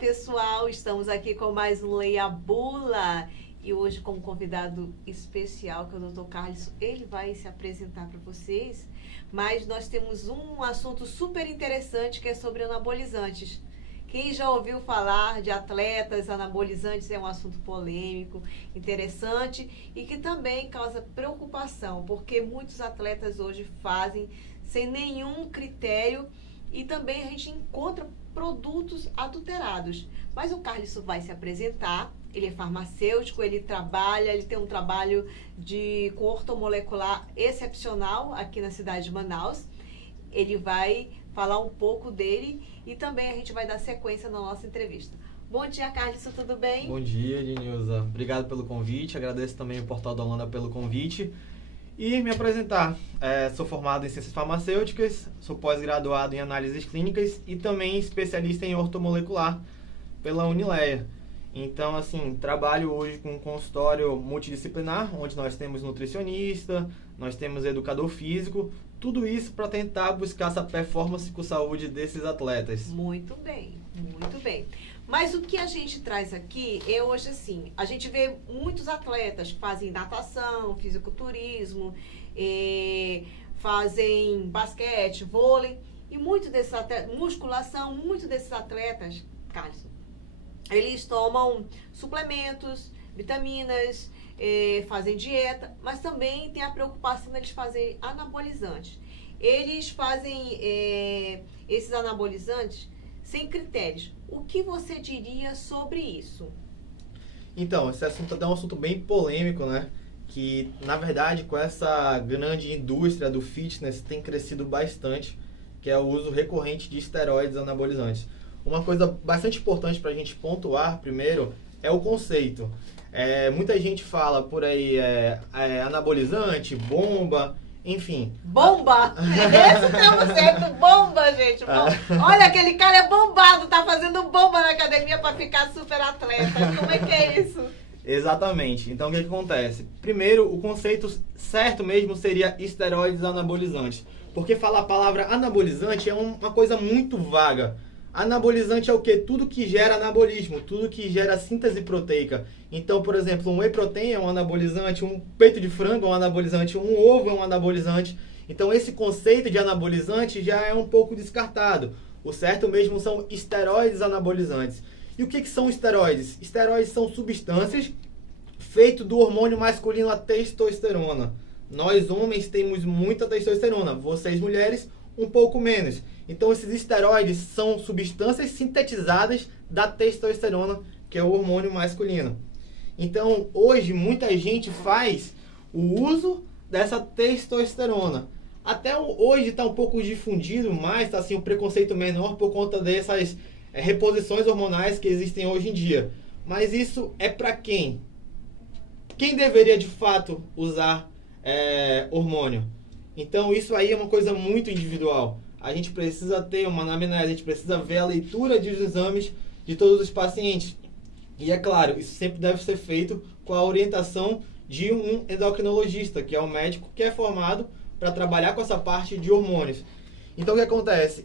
pessoal, estamos aqui com mais um Leia Bula e hoje com um convidado especial que é o Dr. Carlos. Ele vai se apresentar para vocês, mas nós temos um assunto super interessante que é sobre anabolizantes. Quem já ouviu falar de atletas anabolizantes é um assunto polêmico, interessante e que também causa preocupação, porque muitos atletas hoje fazem sem nenhum critério e também a gente encontra produtos adulterados. Mas o Carlos vai se apresentar, ele é farmacêutico, ele tem um trabalho com ortomolecular excepcional aqui na cidade de Manaus. Ele vai falar um pouco dele e também a gente vai dar sequência na nossa entrevista. Bom dia, Carlos, tudo bem? Bom dia, Ednilza. Obrigado pelo convite, agradeço também o Portal da Holanda pelo convite. E me apresentar, sou formado em Ciências Farmacêuticas, sou pós-graduado em Análises Clínicas e também especialista em ortomolecular pela Unileia. Então, assim, trabalho hoje com um consultório multidisciplinar, onde nós temos nutricionista, nós temos educador físico, tudo isso para tentar buscar essa performance com saúde desses atletas. Muito bem, muito bem. Mas o que a gente traz aqui é hoje assim, a gente vê muitos atletas que fazem natação, fisiculturismo, fazem basquete, vôlei, e muitos desses atletas, musculação, muitos desses atletas, Carlos, eles tomam suplementos, vitaminas, fazem dieta, mas também tem a preocupação deles fazerem anabolizantes. Eles fazem esses anabolizantes sem critérios. O que você diria sobre isso? Então, esse assunto é um assunto bem polêmico, né? Que, na verdade, com essa grande indústria do fitness, tem crescido bastante, que é o uso recorrente de esteroides anabolizantes. Uma coisa bastante importante para a gente pontuar, primeiro, é o conceito. Muita gente fala por aí, anabolizante, bomba, enfim. Bomba! Esse termo certo, bomba, gente. Olha, aquele cara é bombado, tá fazendo bomba na academia para ficar super atleta. Como é que é isso? Exatamente. Então, o que acontece? Primeiro, o conceito certo mesmo seria esteroides anabolizantes. Porque falar a palavra anabolizante é uma coisa muito vaga. Anabolizante é o quê? Tudo que gera anabolismo, tudo que gera síntese proteica. Então, por exemplo, um whey protein é um anabolizante, um peito de frango é um anabolizante, um ovo é um anabolizante. Então, esse conceito de anabolizante já é um pouco descartado. O certo mesmo são esteroides anabolizantes. E o que são esteroides? Esteroides são substâncias feitas do hormônio masculino, a testosterona. Nós, homens, temos muita testosterona. Vocês, mulheres, um pouco menos. Então, esses esteroides são substâncias sintetizadas da testosterona, que é o hormônio masculino. Então, hoje, muita gente faz o uso dessa testosterona. Até hoje está um pouco difundido mais, está assim, um preconceito menor por conta dessas reposições hormonais que existem hoje em dia. Mas isso é para quem? Quem deveria, de fato, usar hormônio? Então, isso aí é uma coisa muito individual. A gente precisa ter uma anamnese, a gente precisa ver a leitura dos exames de todos os pacientes. E é claro, isso sempre deve ser feito com a orientação de um endocrinologista, que é um médico que é formado para trabalhar com essa parte de hormônios. Então, o que acontece?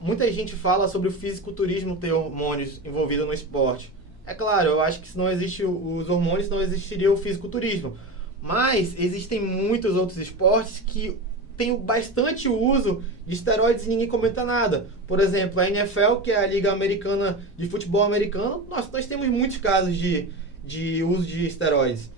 Muita gente fala sobre o fisiculturismo ter hormônios envolvidos no esporte. É claro, eu acho que se não existem os hormônios, não existiria o fisiculturismo. Mas existem muitos outros esportes que tem bastante uso de esteroides e ninguém comenta nada. Por exemplo, a NFL, que é a Liga Americana de Futebol Americano, nós temos muitos casos de uso de esteroides.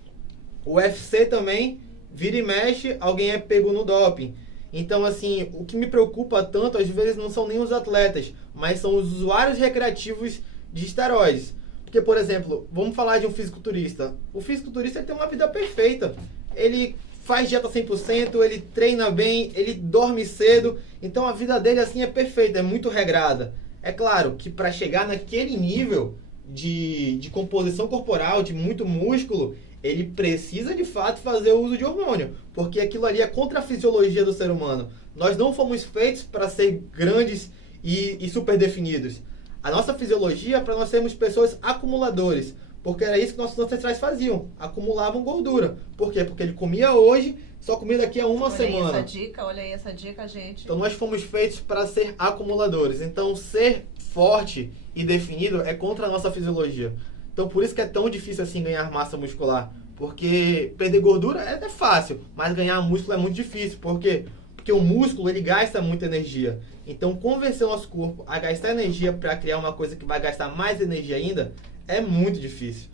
O UFC também, vira e mexe, alguém é pego no doping. Então, assim, o que me preocupa tanto, às vezes, não são nem os atletas, mas são os usuários recreativos de esteroides. Porque, por exemplo, vamos falar de um fisiculturista. O fisiculturista tem uma vida perfeita. Ele faz dieta 100%, ele treina bem, ele dorme cedo. Então a vida dele assim é perfeita, é muito regrada. É claro que para chegar naquele nível de composição corporal, de muito músculo, ele precisa de fato fazer o uso de hormônio. Porque aquilo ali é contra a fisiologia do ser humano. Nós não fomos feitos para ser grandes e super definidos. A nossa fisiologia é para nós sermos pessoas acumuladores. Porque era isso que nossos ancestrais faziam. Acumulavam gordura. Por quê? Porque ele comia hoje, só comia daqui a uma semana. Olha aí essa dica, gente. Então nós fomos feitos para ser acumuladores. Então ser forte e definido é contra a nossa fisiologia. Então por isso que é tão difícil assim ganhar massa muscular. Porque perder gordura é até fácil, mas ganhar músculo é muito difícil. Por quê? Porque o músculo ele gasta muita energia. Então convencer o nosso corpo a gastar energia para criar uma coisa que vai gastar mais energia ainda é muito difícil.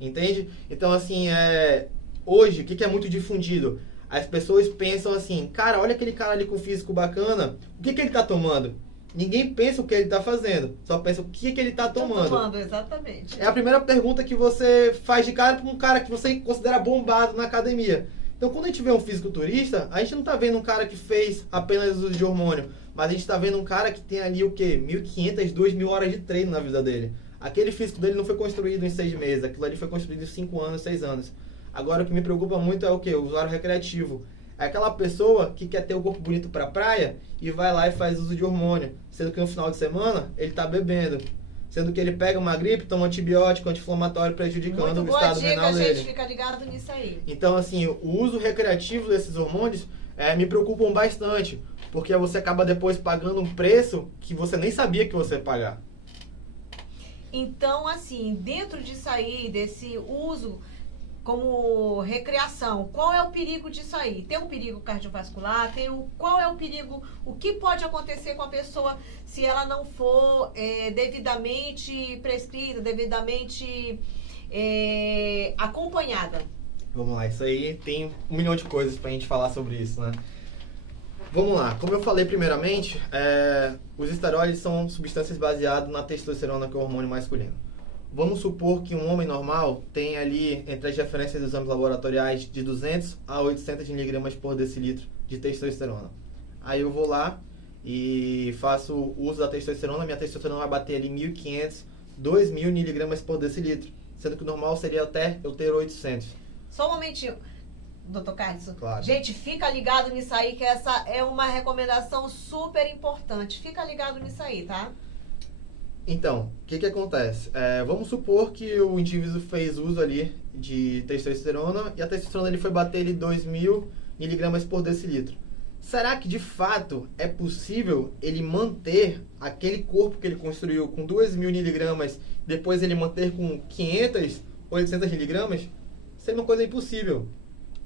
Entende? Então assim, hoje o que é muito difundido? As pessoas pensam assim, cara, olha aquele cara ali com físico bacana, o que ele está tomando? Ninguém pensa o que ele está fazendo, só pensa o que ele está tomando. Tomando, exatamente. É a primeira pergunta que você faz de cara para um cara que você considera bombado na academia. Então, quando a gente vê um fisiculturista, a gente não está vendo um cara que fez apenas uso de hormônio, mas a gente está vendo um cara que tem ali o quê? 1.500, 2.000 horas de treino na vida dele. Aquele físico dele não foi construído em 6 meses, aquilo ali foi construído em 5 anos, 6 anos. Agora, o que me preocupa muito é o quê? O usuário recreativo. É aquela pessoa que quer ter o corpo bonito pra praia e vai lá e faz uso de hormônio. Sendo que no final de semana, ele tá bebendo. Sendo que ele pega uma gripe, toma antibiótico, anti-inflamatório, prejudicando o estado renal dele. Gente, fica ligado nisso aí. Então, assim, o uso recreativo desses hormônios me preocupam bastante. Porque você acaba depois pagando um preço que você nem sabia que você ia pagar. Então, assim, dentro disso aí, desse uso como recreação, qual é o perigo disso aí? Tem um perigo cardiovascular? Qual é o perigo? O que pode acontecer com a pessoa se ela não for devidamente prescrita, devidamente acompanhada? Vamos lá, isso aí tem 1 milhão de coisas pra gente falar sobre isso, né? Vamos lá, como eu falei primeiramente, os esteroides são substâncias baseadas na testosterona, que é o hormônio masculino. Vamos supor que um homem normal tem ali, entre as referências dos exames laboratoriais, de 200 a 800 miligramas por decilitro de testosterona. Aí eu vou lá e faço o uso da testosterona, minha testosterona vai bater ali 1.500, 2.000 miligramas por decilitro, sendo que o normal seria até eu ter 800. Só um momentinho, doutor Carlos. Claro. Gente, fica ligado nisso aí, que essa é uma recomendação super importante. Fica ligado nisso aí, tá? Então, o que acontece? Vamos supor que o indivíduo fez uso ali de testosterona e a testosterona ele foi bater ali 2.000 miligramas por decilitro. Será que de fato é possível ele manter aquele corpo que ele construiu com 2.000 miligramas, depois ele manter com 500, 800 miligramas? Isso é uma coisa impossível.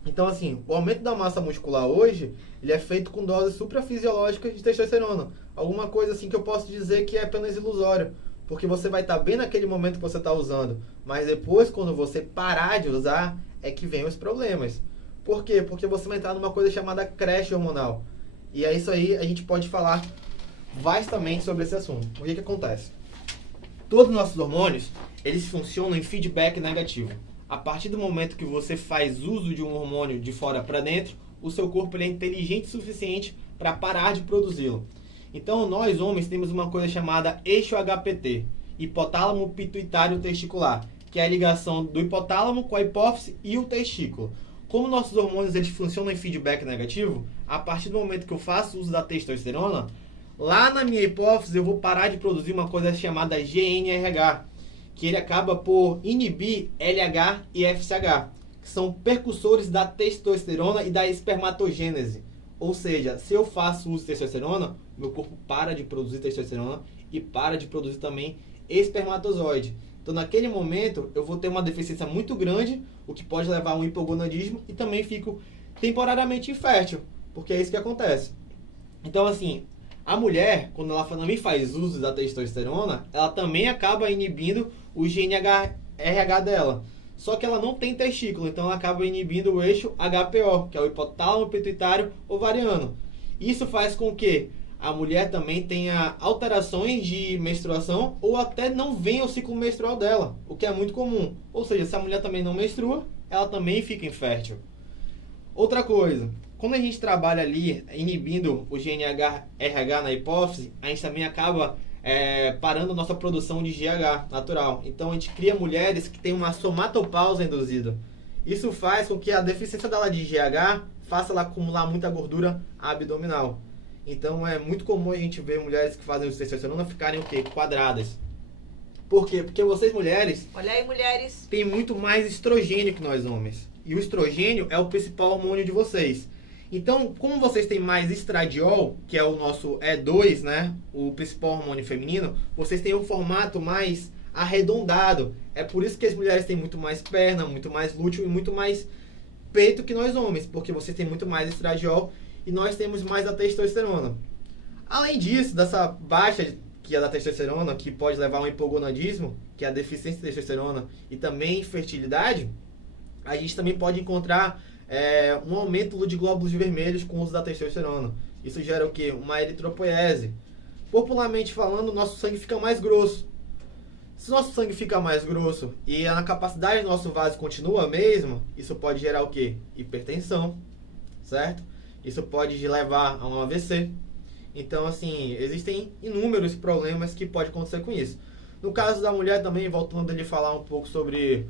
Então, assim, o aumento da massa muscular hoje, ele é feito com doses suprafisiológicas de testosterona. Alguma coisa assim que eu posso dizer que é apenas ilusório. Porque você vai estar bem naquele momento que você está usando. Mas depois, quando você parar de usar, é que vem os problemas. Por quê? Porque você vai entrar numa coisa chamada creche hormonal. E é isso aí, a gente pode falar vastamente sobre esse assunto. O que acontece? Todos os nossos hormônios, eles funcionam em feedback negativo. A partir do momento que você faz uso de um hormônio de fora para dentro, o seu corpo ele é inteligente o suficiente para parar de produzi-lo. Então, nós homens temos uma coisa chamada eixo HPT, hipotálamo pituitário testicular, que é a ligação do hipotálamo com a hipófise e o testículo. Como nossos hormônios eles funcionam em feedback negativo, a partir do momento que eu faço uso da testosterona, lá na minha hipófise eu vou parar de produzir uma coisa chamada GNRH, que ele acaba por inibir LH e FSH, que são percussores da testosterona e da espermatogênese. Ou seja, se eu faço uso de testosterona, meu corpo para de produzir testosterona e para de produzir também espermatozoide. Então, naquele momento, eu vou ter uma deficiência muito grande, o que pode levar a um hipogonadismo e também fico temporariamente infértil, porque é isso que acontece. Então, assim, a mulher, quando ela também faz uso da testosterona, ela também acaba inibindo o GNRH dela. Só que ela não tem testículo, então ela acaba inibindo o eixo HPO, que é o hipotálamo pituitário ovariano. Isso faz com que a mulher também tenha alterações de menstruação ou até não venha o ciclo menstrual dela, o que é muito comum. Ou seja, se a mulher também não menstrua, ela também fica infértil. Outra coisa, quando a gente trabalha ali inibindo o GNRH na hipófise, a gente também acaba parando a nossa produção de GH natural. Então a gente cria mulheres que têm uma somatopausa induzida. Isso faz com que a deficiência dela de GH faça ela acumular muita gordura abdominal. Então é muito comum a gente ver mulheres que fazem uso de testosterona ficarem o quê? Quadradas. Por quê? Porque vocês mulheres... Olha aí, mulheres. Tem muito mais estrogênio que nós homens. E o estrogênio é o principal hormônio de vocês. Então, como vocês têm mais estradiol, que é o nosso E2, né? O principal hormônio feminino, vocês têm um formato mais arredondado. É por isso que as mulheres têm muito mais perna, muito mais glúteo e muito mais peito que nós homens, porque vocês têm muito mais estradiol e nós temos mais a testosterona. Além disso, dessa baixa que é da testosterona, que pode levar a um hipogonadismo, que é a deficiência de testosterona, e também infertilidade, a gente também pode encontrar um aumento de glóbulos vermelhos com o uso da testosterona. Isso gera o quê? Uma eritropoiese. Popularmente falando, o nosso sangue fica mais grosso. Se o nosso sangue fica mais grosso e a capacidade do nosso vaso continua a mesma, isso pode gerar o quê? Hipertensão, certo? Isso pode levar a um AVC. Então, assim, existem inúmeros problemas que podem acontecer com isso. No caso da mulher também, voltando a ele falar um pouco sobre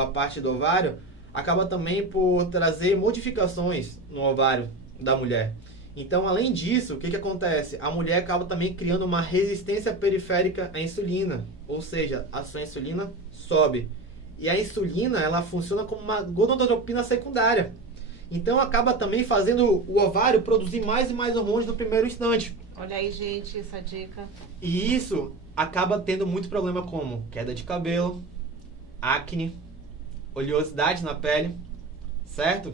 a parte do ovário, acaba também por trazer modificações no ovário da mulher. Então, além disso, o que acontece? A mulher acaba também criando uma resistência periférica à insulina, ou seja, a sua insulina sobe. E a insulina, ela funciona como uma gonadotropina secundária. Então, acaba também fazendo o ovário produzir mais e mais hormônios no primeiro instante. Olha aí, gente, essa dica. E isso acaba tendo muito problema como queda de cabelo, acne, oleosidade na pele, certo?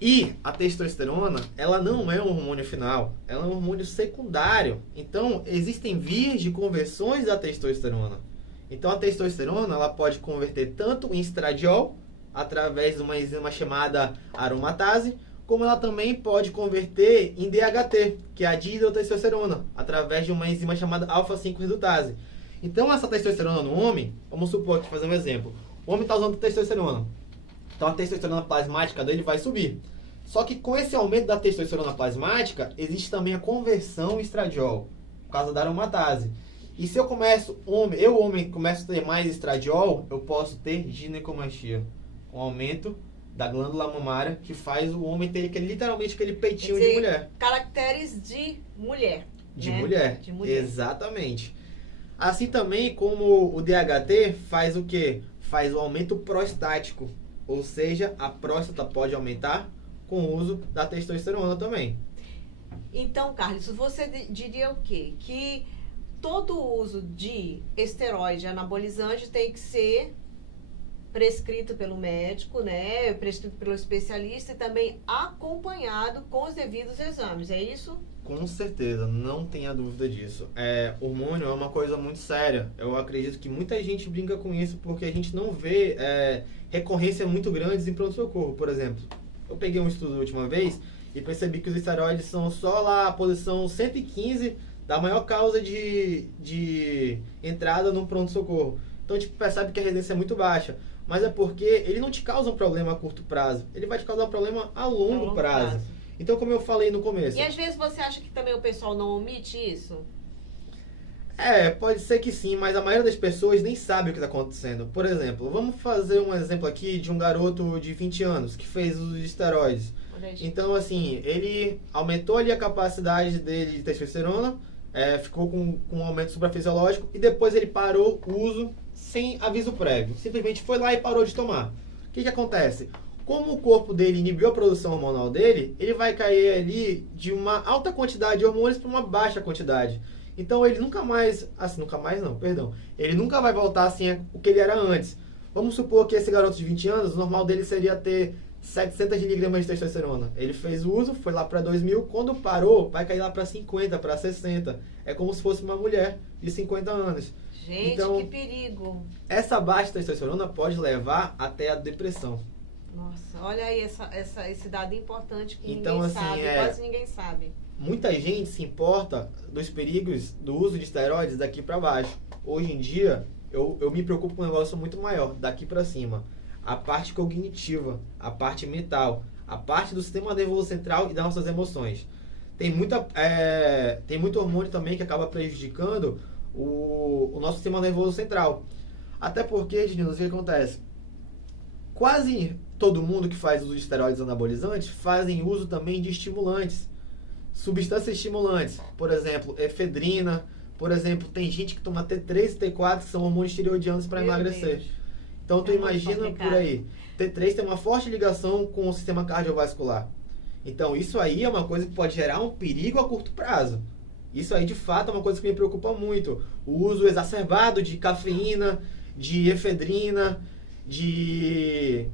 E a testosterona, ela não é um hormônio final, ela é um hormônio secundário. Então, existem vias de conversões da testosterona. Então, a testosterona, ela pode converter tanto em estradiol, através de uma enzima chamada aromatase, como ela também pode converter em DHT, que é a dihidrotestosterona, através de uma enzima chamada alfa-5-redutase. Então, essa testosterona no homem, vamos supor que fazer um exemplo, o homem está usando testosterona. Então a testosterona plasmática dele vai subir. Só que com esse aumento da testosterona plasmática, existe também a conversão em estradiol, por causa da aromatase. E se eu homem, começo a ter mais estradiol, eu posso ter ginecomastia, um aumento da glândula mamária, que faz o homem ter literalmente aquele peitinho de mulher. Caracteres de mulher. De né? mulher, de mulher. Exatamente. Assim também como o DHT faz o quê? Faz o aumento prostático. Ou seja, a próstata pode aumentar com o uso da testosterona também. Então, Carlos, você diria o quê? Que todo uso de esteroide anabolizante tem que ser prescrito pelo médico, né? Prescrito pelo especialista e também acompanhado com os devidos exames, é isso? Com certeza, não tenha dúvida disso. Hormônio é uma coisa muito séria. Eu acredito que muita gente brinca com isso porque a gente não vê recorrência muito grandes em pronto-socorro. Por exemplo, eu peguei um estudo da última vez e percebi que os esteroides são só lá a posição 115 da maior causa de entrada no pronto-socorro. Então, a gente percebe que a resistência é muito baixa. Mas é porque ele não te causa um problema a curto prazo. Ele vai te causar um problema a longo prazo. Então, como eu falei no começo... E às vezes você acha que também o pessoal não omite isso? Pode ser que sim, mas a maioria das pessoas nem sabe o que está acontecendo. Por exemplo, vamos fazer um exemplo aqui de um garoto de 20 anos que fez uso de esteroides. Então, assim, ele aumentou ali a capacidade dele de testosterona, ficou com um aumento suprafisiológico e depois ele parou o uso sem aviso prévio. Simplesmente foi lá e parou de tomar. O que acontece? Como o corpo dele inibiu a produção hormonal dele, ele vai cair ali de uma alta quantidade de hormônios para uma baixa quantidade. Então ele ele nunca vai voltar assim o que ele era antes. Vamos supor que esse garoto de 20 anos, o normal dele seria ter 700 miligramas de testosterona. Ele fez o uso, foi lá para 2.000, quando parou, vai cair lá para 50, para 60. É como se fosse uma mulher de 50 anos. Gente, então, que perigo. Essa baixa testosterona pode levar até a depressão. Nossa, olha aí esse dado importante que então, ninguém assim, sabe, quase ninguém sabe. Muita gente se importa dos perigos do uso de esteroides daqui para baixo. Hoje em dia, eu me preocupo com um negócio muito maior, daqui para cima. A parte cognitiva, a parte mental, a parte do sistema nervoso central e das nossas emoções. Tem muito hormônio também que acaba prejudicando o nosso sistema nervoso central. Até porque, Geninos, o que acontece? Quase todo mundo que faz uso de esteroides anabolizantes fazem uso também de estimulantes, substâncias estimulantes, por exemplo, efedrina, por exemplo, tem gente que toma T3 e T4 que são hormônios tireoidianos para emagrecer. Deus. Então tu imagina por aí, T3 tem uma forte ligação com o sistema cardiovascular. Então, isso aí é uma coisa que pode gerar um perigo a curto prazo. Isso aí, de fato, é uma coisa que me preocupa muito. O uso exacerbado de cafeína, de efedrina, de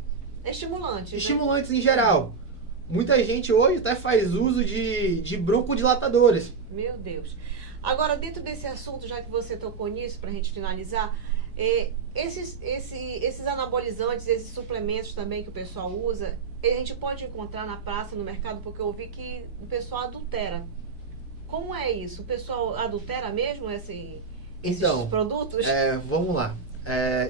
estimulantes em geral. Muita gente hoje até faz uso de broncodilatadores. Meu Deus. Agora, dentro desse assunto, já que você tocou nisso, para a gente finalizar, esses anabolizantes, esses suplementos também que o pessoal usa, a gente pode encontrar na praça, no mercado, porque eu vi que o pessoal adultera. Como é isso? O pessoal adultera mesmo esses produtos? Vamos lá.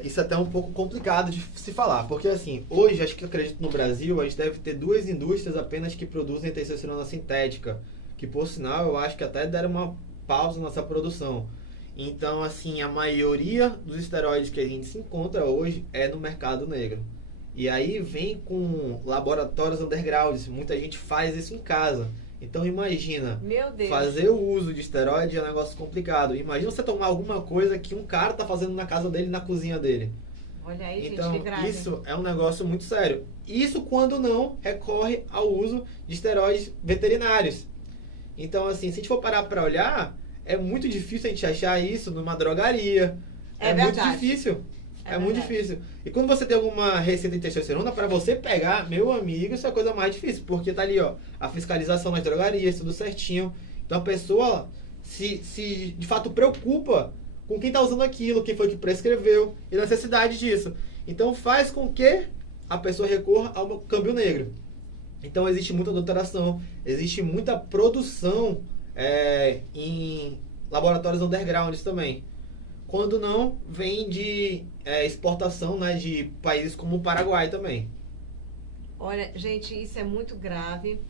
Isso é até um pouco complicado de se falar, porque assim, hoje, acho que eu acredito no Brasil, a gente deve ter 2 indústrias apenas que produzem testosterona sintética, que por sinal eu acho que até deram uma pausa nessa produção. Então, assim, a maioria dos esteroides que a gente se encontra hoje é no mercado negro. E aí vem com laboratórios undergrounds, muita gente faz isso em casa. Então imagina, fazer o uso de esteroide é um negócio complicado. Imagina você tomar alguma coisa que um cara tá fazendo na casa dele, na cozinha dele. Olha aí, então, gente, que grave. Isso é um negócio muito sério. Isso quando não recorre ao uso de esteroides veterinários. Então, assim, se a gente for parar para olhar, é muito difícil a gente achar isso numa drogaria. É muito difícil. É muito difícil. E quando você tem alguma receita de testosterona, para você pegar, meu amigo, isso é a coisa mais difícil. Porque tá ali, ó, a fiscalização nas drogarias, tudo certinho. Então a pessoa se de fato preocupa com quem tá usando aquilo, quem foi que prescreveu e a necessidade disso. Então faz com que a pessoa recorra ao câmbio negro. Então existe muita adulteração, existe muita produção em laboratórios undergrounds também. Quando não, vem de exportação, né, de países como o Paraguai também. Olha, gente, isso é muito grave.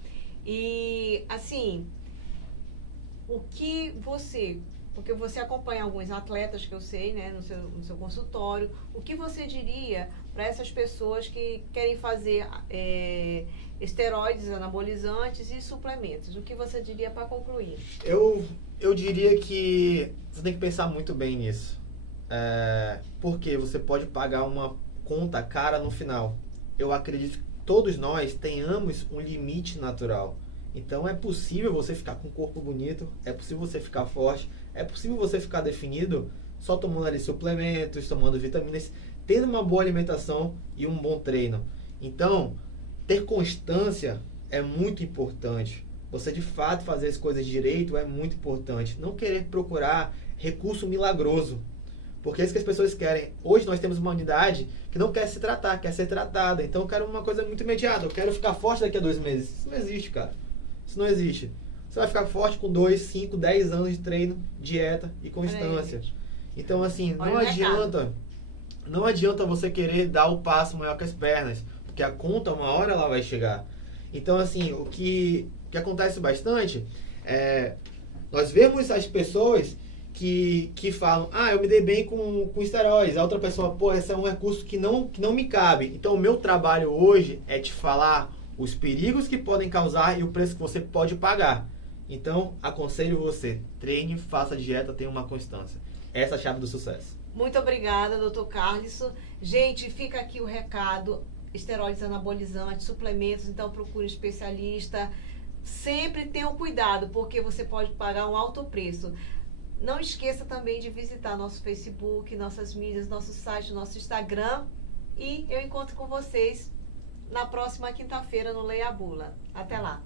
E, assim, porque você acompanha alguns atletas que eu sei, né, no seu consultório, o que você diria para essas pessoas que querem fazer esteroides, anabolizantes e suplementos? O que você diria para concluir? Eu diria que você tem que pensar muito bem nisso. Porque você pode pagar uma conta cara no final. Eu acredito que todos nós tenhamos um limite natural. Então é possível você ficar com um corpo bonito, é possível você ficar forte, é possível você ficar definido só tomando ali suplementos, tomando vitaminas, tendo uma boa alimentação e um bom treino. Então, ter constância é muito importante. Você de fato fazer as coisas direito é muito importante. Não querer procurar recurso milagroso. Porque é isso que as pessoas querem. Hoje nós temos uma unidade que não quer se tratar, quer ser tratada. Então eu quero uma coisa muito imediata. Eu quero ficar forte daqui a 2 meses. Isso não existe, cara. Isso não existe. Você vai ficar forte com 2, 5, 10 anos de treino, dieta e constância. Então, assim, não adianta você querer dar o passo maior que as pernas. Porque a conta, uma hora ela vai chegar. Então, assim, o que acontece bastante nós vemos as pessoas que falam, eu me dei bem com esteroides. A outra pessoa, esse é um recurso que não me cabe. Então, o meu trabalho hoje é te falar os perigos que podem causar e o preço que você pode pagar. Então, aconselho você, treine, faça dieta, tenha uma constância. Essa é a chave do sucesso. Muito obrigada, Dr. Carlos. Gente, fica aqui o recado. Esteroides anabolizantes, suplementos, então procure um especialista. Sempre tenha cuidado, porque você pode pagar um alto preço. Não esqueça também de visitar nosso Facebook, nossas mídias, nosso site, nosso Instagram. E eu encontro com vocês na próxima quinta-feira no Leia a Bula. Até lá!